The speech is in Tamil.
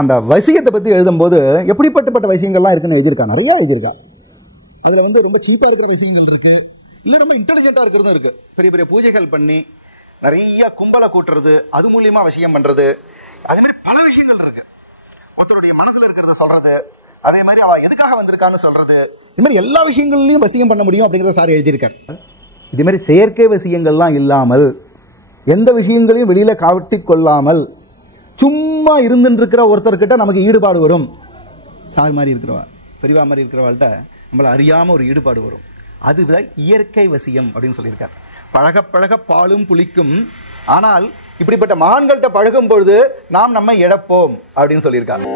அந்த வசியத்தை பற்றி எழுதும்போது எப்படிப்பட்ட வசியங்கள்லாம் இருக்குன்னு எழுதியிருக்கா, நிறையா எழுதியிருக்கா. அதில் வந்து ரொம்ப சீப்பாக இருக்கிற விஷயங்கள் இருக்கு, இல்லை ரொம்ப இன்டெலிஜென்ட்டாக இருக்கிறதும் இருக்கு. பெரிய பெரிய பூஜைகள் பண்ணி நிறைய கும்பலை கூட்டுறது, அது மூலியமா வசியம் பண்றது, அதே மாதிரி பல விஷயங்கள் இருக்கு. ஒருத்தருடைய மனசுல இருக்கிறத சொல்றது, அதே மாதிரி அவ எதுக்காக வந்திருக்கான்னு சொல்றது, இது மாதிரி எல்லா விஷயங்கள்லையும் வசியம் பண்ண முடியும் அப்படிங்கிறத சார் எழுதியிருக்கார். இதே மாதிரி செயற்கை வசியங்கள்லாம் இல்லாமல், எந்த விஷயங்களையும் வெளியில காட்டி கொள்ளாமல் சும்மா இருந்துட்டு இருக்கிற ஒருத்தர்கிட்ட நமக்கு ஈடுபாடு வரும். சார் மாதிரி இருக்கிறவா, பெரியவா மாதிரி இருக்கிறவாள்கிட்ட நம்மள அறியாம ஒரு ஈடுபாடு வரும். அதுதான் இயற்கை வசியம் அப்படின்னு சொல்லியிருக்கார். பழக பழக பாலும் புளிக்கும், ஆனால் இப்படிப்பட்ட மகான்கள்கிட்ட பழகும் பொழுது நாம் நம்மை இழப்போம் அப்படின்னு சொல்லியிருக்காங்க.